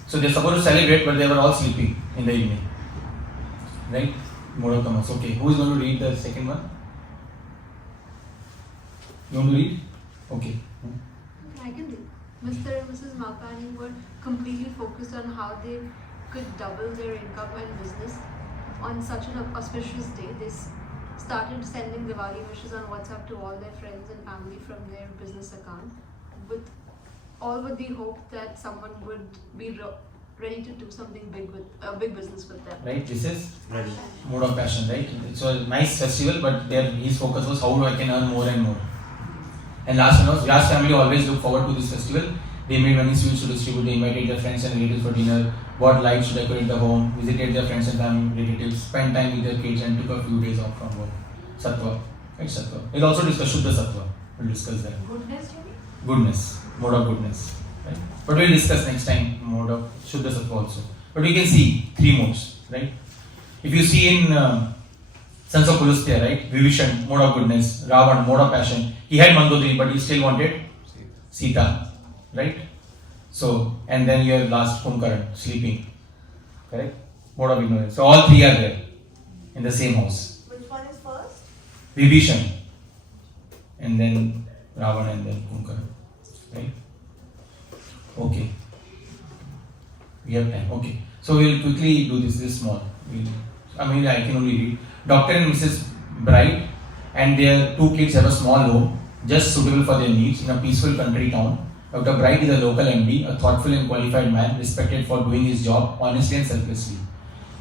So they're supposed to celebrate, but they were all sleeping in the evening, right? Mode of tamas. Okay, who is going to read the second one? You want to read? Okay. I can read. Mr. and Mrs. Malpani were completely focused on how they could double their income and business. On such an auspicious day, they started sending Diwali wishes on WhatsApp to all their friends and family from their business account, with the hope that someone would be ready to do something big with a big business with them. Right. This is mode of passion, right? It's a nice festival, but his focus was how I can earn more and more. And last one was Vyas family always look forward to this festival. They made many sweets to distribute. They invited their friends and relatives for dinner, bought lights to decorate the home, visited their friends and family relatives, spent time with their kids, and took a few days off from work. Sattva, right? Sattva. We'll also discuss Shuddha Sattva. We'll discuss that. Goodness, you mean? Goodness, mode of goodness, right? But we'll discuss next time mode of Shuddha Sattva also. But you can see 3 modes, right? If you see in Sons of Pulastya, right? Vibhishan, mode of goodness. Ravan, mode of passion. He had Mandodari, but he still wanted Sita, right? So, and then you have last Kumkaran, sleeping, correct? Mode of ignorance. So all 3 are there in the same house. Which one is first? Vibhishan, and then Ravan, and then Kumkaran, right? Okay. We have time. Okay. So we'll quickly do this. This is small. I can only read. Dr. and Mrs. Bright and their 2 kids have a small home, just suitable for their needs in a peaceful country town. Dr. Bright is a local MD, a thoughtful and qualified man, respected for doing his job honestly and selflessly.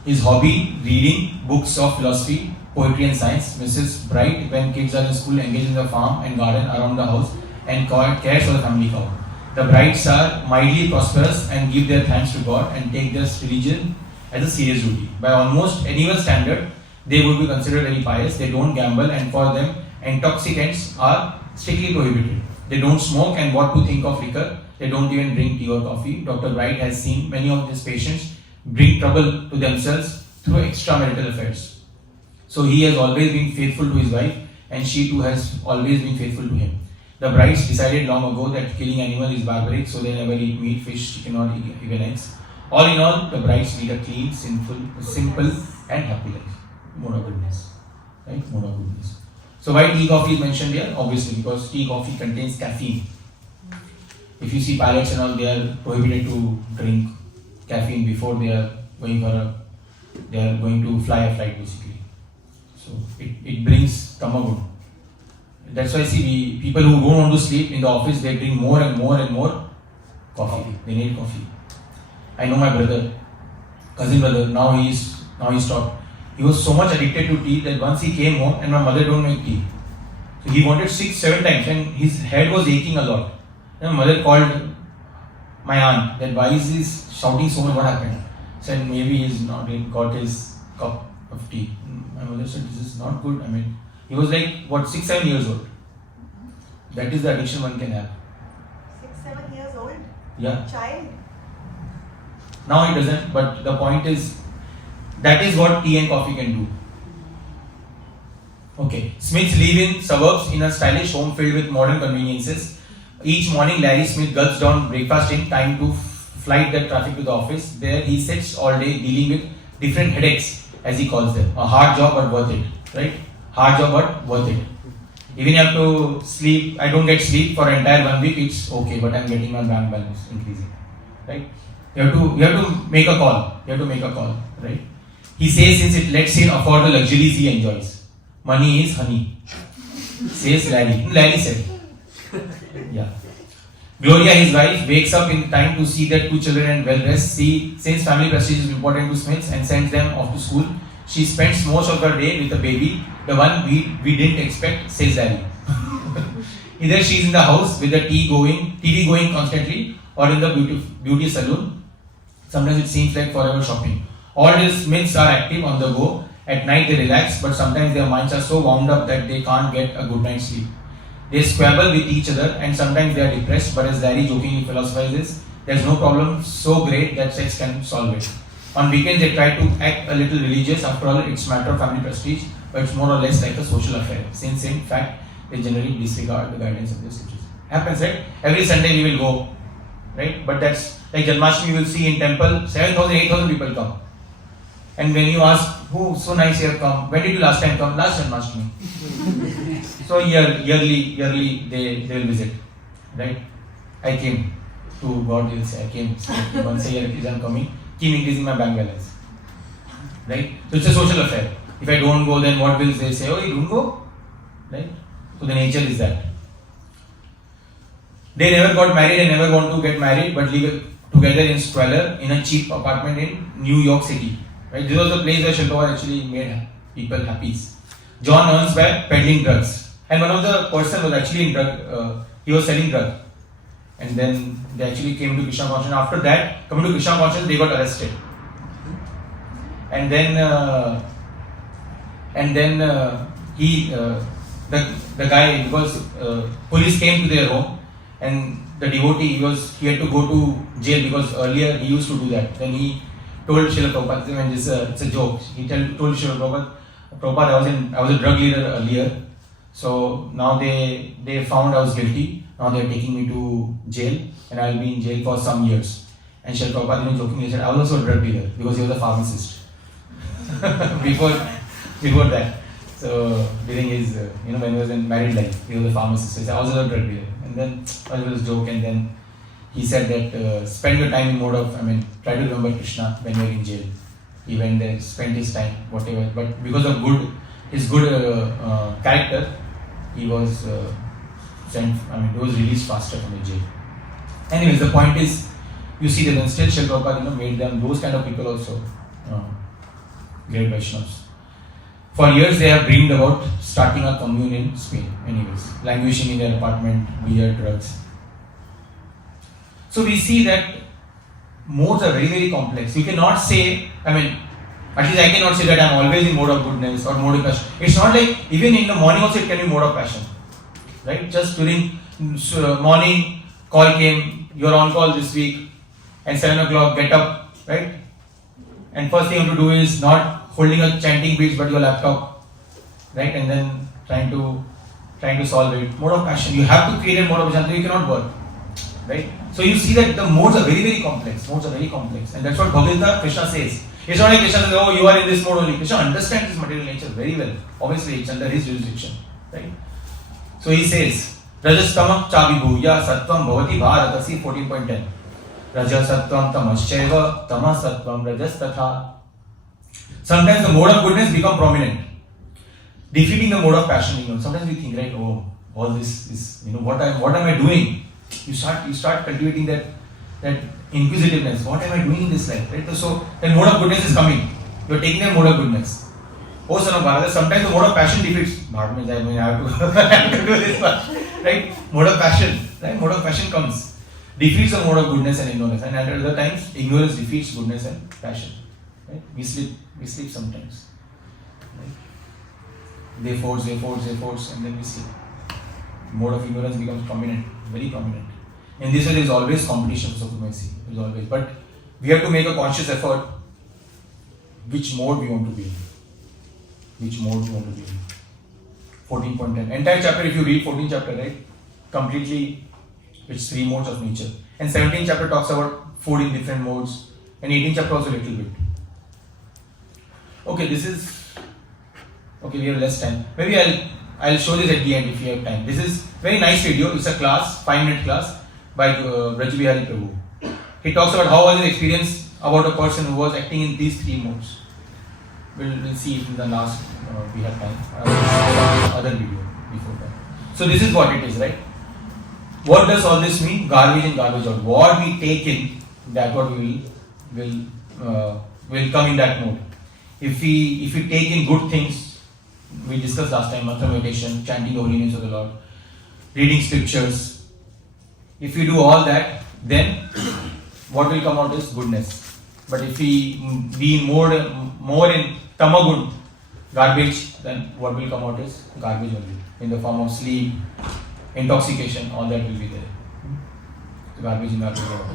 His hobby, reading books of philosophy, poetry and science. Mrs. Bright, when kids are in school, engages in the farm and garden around the house and cares for the family cow. The Brights are mildly prosperous and give their thanks to God and take their religion as a serious duty. By almost anyone's standard, they would be considered very pious. They don't gamble, and for them, intoxicants are strictly prohibited. They don't smoke, and what to think of liquor? They don't even drink tea or coffee. Dr. Bright has seen many of his patients bring trouble to themselves through extramarital affairs. So he has always been faithful to his wife, and she too has always been faithful to him. The Brights decided long ago that killing animal is barbaric, so they never eat meat, fish, chicken, or even eggs. All in all, the Brights lead a clean, simple, and happy life. Mode of goodness. Right? Mode of goodness. So why tea coffee is mentioned here? Obviously, because tea coffee contains caffeine. If you see pilots and all, they are prohibited to drink caffeine before they are going to fly a flight basically. So it brings tamagud. That's why I see people who don't want to sleep in the office, they drink more and more coffee. They need coffee. I know my cousin brother, now he's stopped. He was so much addicted to tea that once he came home and my mother don't make tea. So he wanted 6-7 times and his head was aching a lot. And my mother called my aunt that why is he shouting so much, what happened? Said maybe he's not got his cup of tea. My mother said this is not good. He was like 6-7 years old. That is the addiction one can have. 6-7 years old? Yeah. Child? Now he doesn't, but the point is that is what tea and coffee can do. Okay. Smiths live in suburbs in a stylish home filled with modern conveniences. Each morning, Larry Smith gulps down breakfast in time to flight the traffic to the office. There he sits all day dealing with different headaches, as he calls them. A hard job but worth it, right? Hard job but worth it. Even you have to sleep, I don't get sleep for entire 1 week, it's okay, but I'm getting my bank balance increasing, right? You have to make a call. Right? He says since it lets him afford the luxuries he enjoys. Money is honey. Says Larry. Larry said. Yeah. Gloria, his wife, wakes up in time to see their 2 children and well rest. Since family prestige is important to Smiths and sends them off to school, she spends most of her day with the baby, the one we didn't expect, says Larry. Either she's in the house with the TV going constantly, or in the beauty salon. Sometimes it seems like forever shopping. All these Smiths are active on the go. At night they relax, but sometimes their minds are so wound up that they can't get a good night's sleep. They squabble with each other and sometimes they are depressed, but as Larry jokingly philosophizes, there's no problem so great that sex can solve it. On weekends they try to act a little religious, after all it's a matter of family prestige, but it's more or less like a social affair, since in fact they generally disregard the guidance of the scriptures. Happens, right? Every Sunday we will go, right? But that's like Janmashtami, you will see in temple, 7,000, 8,000 people come. And when you ask, who so nice you have come, when did you last time come? Last Janmashtami. So yearly they will visit, right? I came to God, he will say, I came once a year, I'm coming, keep increasing my bank balance, right? So it's a social affair. If I don't go, then what will they say? Oh, you don't go, right? So the nature is that. They never got married and never want to get married, but live together in squalor in a cheap apartment in New York City. Right? This was the place where Shaltovar actually made people happy. John earns by peddling drugs. And one of the person was actually in drug, he was selling drugs. And then they actually came to Krishna conscience. After that, coming to Krishna conscience, they got arrested. And then the guy, because police came to their home, and the devotee, he had to go to jail because earlier he used to do that. Then he told Srila Prabhupada, and it's a joke. He told Srila Prabhupada, I was a drug leader earlier, so now they found I was guilty. Now they are taking me to jail, and I will be in jail for some years. And Srila Prabhupada jokingly said, I was also a drug dealer because he was a pharmacist before that. So during his, when he was in married life, he was a pharmacist. So he said, I was a drug dealer. And then it was a joke, and then he said that spend your time in mode of, try to remember Krishna when you're in jail. He went there, spent his time, whatever. But because of his good character, he was he was released faster from the jail. Anyways, the point is, you see that instead Srila Prabhupada made them, those kind of people also, great Vaishnavas. For years they have dreamed about starting a commune in Spain. Anyways, languishing in their apartment, beer, drugs. So we see that modes are very, very complex. You cannot say, at least I cannot say that I am always in mode of goodness or mode of passion. It's not like, even in the morning also it can be mode of passion. Right? Just during morning, call came, you're on call this week, and 7 o'clock, get up, right? And first thing you have to do is not holding a chanting beads but your laptop, right? And then trying to solve it. Mode of passion. You have to create a mode of passion, you cannot work. Right? So you see that the modes are very, very complex. Modes are very complex. And that's what Bhagavad Krishna says. It's not like Krishna says, oh, you are in this mode only. Krishna understands his material nature very well. Obviously, it's under his jurisdiction. Right? So he says, Rajastama chabibhuya sattvam bhavati bharatasi 14.10. Rajasattvam tamaschaiva tamasattvam rajastatha. Sometimes the mode of goodness become prominent, defeating the mode of passion. Sometimes we think, right, oh, all this is, what am I doing? You start cultivating that inquisitiveness. What am I doing in this life? Right? So then mode of goodness is coming. You are taking the mode of goodness. Oh, son of Bharata, sometimes the mode of passion defeats. I have to do this one. Right? Mode of passion. Right? Mode of passion comes. Defeats the mode of goodness and ignorance. And at other times, ignorance defeats goodness and passion. Right? We sleep sometimes. Right? They force, and then we sleep. Mode of ignorance becomes prominent, very prominent. In this way, there is always competition for supremacy. There is always. But we have to make a conscious effort which mode we want to be in. 14.10. Entire chapter, if you read 14th chapter, right? Completely, it's 3 modes of nature. And 17th chapter talks about food in different modes. And 18th chapter also a little bit. Okay, we have less time. Maybe I'll show this at the end if you have time. This is very nice video. It's a class, 5-minute class by Brajbihari Prabhu. He talks about how was his experience about a person who was acting in these 3 modes. We'll see if in the last we have time. Other video before that. So this is what it is, right? What does all this mean? Garbage in, garbage out. What we take in, that what we will come in that mode. If we take in good things, we discussed last time, mantra meditation, chanting the holy names of the Lord, reading scriptures. If we do all that, then what will come out is goodness. But if we be more in tamagud, garbage, then what will come out is garbage only. In the form of sleep, intoxication, all that will be there. So garbage in, garbage out.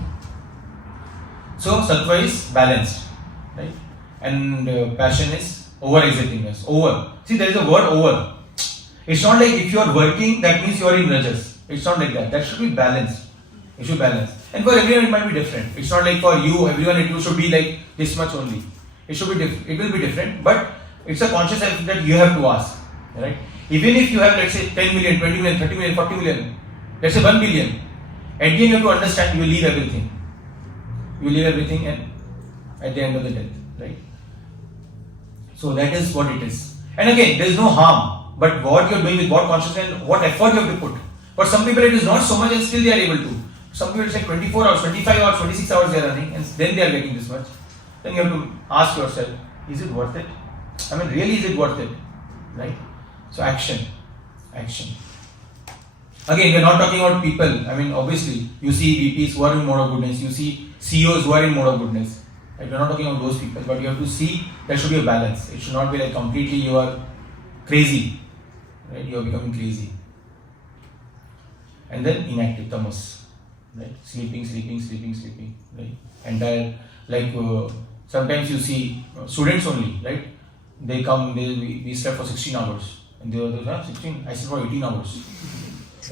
So sattva is balanced, right? And passion is over-excitingness. Over. See, there is a word over. It's not like if you are working, that means you are in rajas. It's not like that. That should be balanced. It should balance. And for everyone, it might be different. It's not like for you, everyone, it should be like this much only. It should be different. It will be different, but it's a conscious effort that you have to ask. Right? Even if you have, let's say, 10 million, 20 million, 30 million, 40 million, let's say 1 billion, at the end you have to understand you leave everything. You leave everything and at the end of the death. Right? So that is what it is. And again, there is no harm, but what you are doing with what consciousness and what effort you have to put. But some people it is not so much and still they are able to. Some people it's like 24 hours, 25 hours, 26 hours they are running and then they are getting this much. Then you have to ask yourself, is it worth it? Really is it worth it? Right? So action. Again, we are not talking about people. Obviously, you see VPs who are in mode of goodness, you see CEOs who are in mode of goodness. Right? We are not talking about those people, but you have to see there should be a balance. It should not be like completely you are crazy. Right? You are becoming crazy. And then inactive, tamas. Right? Sleeping. Right? Entire, sometimes you see students only, right? They come, we slept for 16 hours. And they were 16, I slept for 18 hours.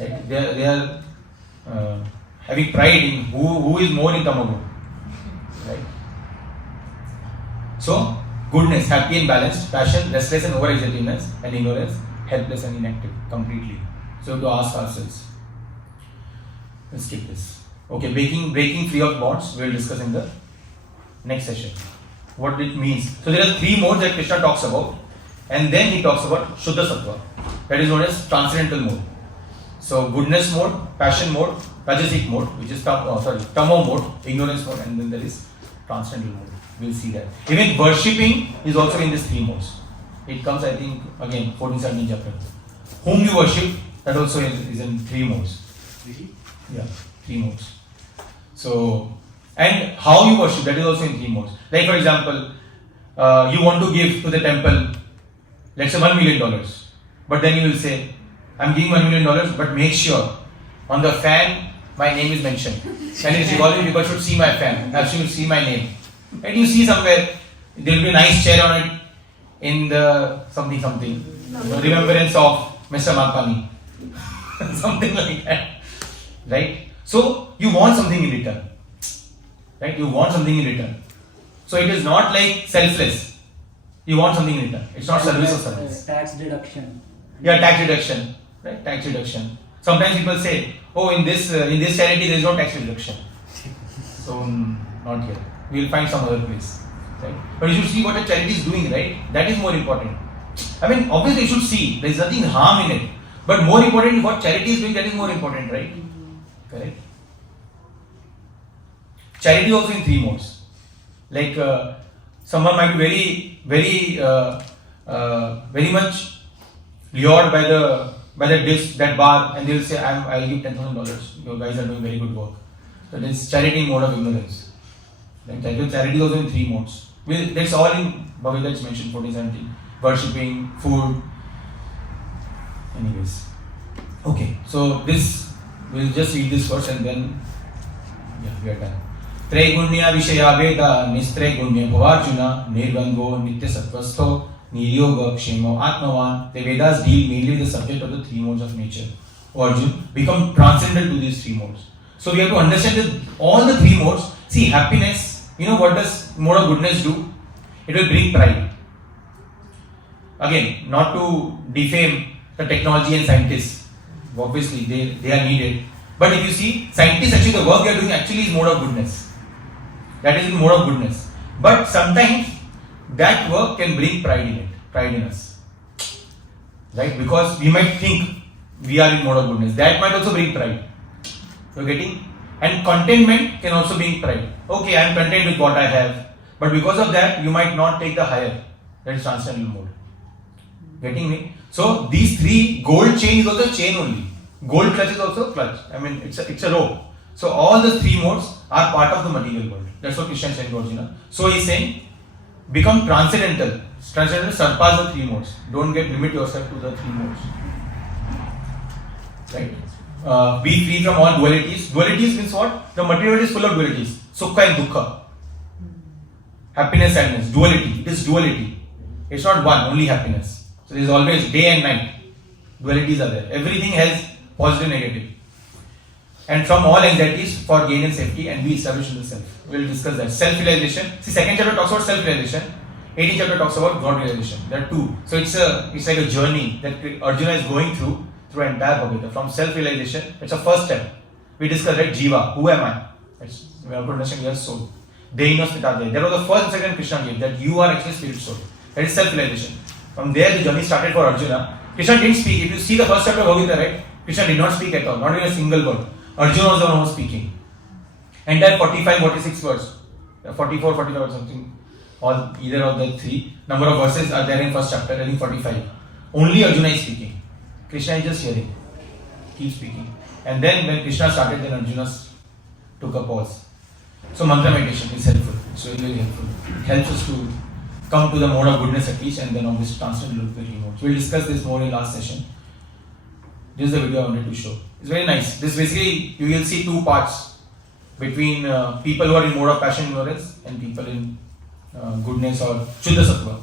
Right? They are having pride in who is more in tamagu. Right? So, goodness, happy and balanced, passion, restless and over-excitingness, and ignorance, helpless and inactive, completely. So, we have to ask ourselves. Let's take this. Okay, breaking free of bonds, we will discuss in the next session. What it means. So there are 3 modes that Krishna talks about, and then he talks about Shuddha Sattva, that is known as transcendental mode. So goodness mode, passion mode, rajasic mode, which is tamo mode, ignorance mode, and then there is transcendental mode. We'll see that. Even worshipping is also in these 3 modes. It comes, I think, again 14-17 chapter. Whom you worship, that also is in 3 modes. Yeah, 3 modes. So, and how you worship, that is also in 3 modes. Like for example, you want to give to the temple, let's say $1 million, but then you will say, I'm giving $1 million, but make sure on the fan my name is mentioned. And it's revolving, people should see my fan, should see my name. And you see somewhere, there will be a nice chair on it in the something, remembrance of Mr. Makani. Something like that. Right? So, you want something in return. Right? You want something in return. So, it is not like selfless. You want something in return. It's not service or service. Tax deduction. Yeah, tax deduction. Right? Tax deduction. Sometimes people say, oh, in this charity there is no tax deduction. So, not here. We will find some other place. Right? But you should see what the charity is doing, right? That is more important. I mean, obviously you should see. There is nothing harm in it. But more important, what charity is doing, that is more important, right? Correct? Charity also in 3 modes. Like someone might be very much lured by the dish, that bar, and they will say, I'll give $10,000. You guys are doing very good work. So this is charity in mode of ignorance. Right? Charity is also in 3 modes. That's all in Bhagavad Gita mentioned 14-17. Worshipping, food. Anyways. Okay, so this, we'll just read this first and then, yeah, we are done. Traigunya Vishaya Veda Nistrigunya Bhavarjuna Nirvandho Nitya Sattvastho Niryoga Kshemo Atmavan. The Vedas deal mainly with the subject of the 3 modes of nature. O Arjun, become transcendental to these 3 modes. So we have to understand that all the 3 modes, see, happiness, you know what does mode of goodness do? It will bring pride. Again, not to defame the technology and scientists. Obviously, they are needed. But if you see, scientists actually, the work they are doing actually is mode of goodness. That is in mode of goodness. But sometimes that work can bring pride in us. Right? Because we might think we are in mode of goodness. That might also bring pride. You are getting? And contentment can also bring pride. Okay, I am content with what I have. But because of that, you might not take the higher. That is transcendental mode. Getting me? So these 3, gold chain is also chain only. Gold clutch is also clutch. I mean, it's a rope. So all the 3 modes are part of the material world. That's what Krishna said to Arjuna. So he's saying, become transcendental. Transcendental, surpass the 3 modes. Don't limit yourself to the 3 modes. Right? Be free from all dualities. Dualities means what? The material world is full of dualities. Sukha and dukkha. Happiness, sadness. Duality. It is duality. It's not one, only happiness. So there is always day and night. Dualities are there. Everything has positive, negative. And from all anxieties for gain and safety, and be established in the self. We will discuss that. Self-realization. See, 2nd chapter talks about self-realization. 18th chapter talks about God realization. There are 2. So it's like a journey that Arjuna is going through entire Bhagavad Gita. From self-realization, it's a first step. We discussed, right? Jiva. Who am I? We have to understand your soul. Dehinos Pitade. There was the first and second Krishna gave that you are actually spirit soul. That is self-realization. From there the journey started for Arjuna. Krishna didn't speak. If you see the first chapter of Bhagavad Gita, right? Krishna did not speak at all. Not even a single word. Arjuna was the one who was speaking. Entire 45, 46 words. 44, 45 or something. All either of the 3. Number of verses are there in first chapter. I think 45. Only Arjuna is speaking. Krishna is just hearing. Keep speaking. And then when Krishna started, then Arjuna took a pause. So mantra meditation is helpful. It's very, very helpful. It helps us to come to the mode of goodness at least, and then obviously transcendental modes. We'll discuss this more in last session. This is the video I wanted to show. It's very nice. This basically, you will see 2 parts between people who are in mode of passion ignorance and people in goodness or Shuddha Sattva.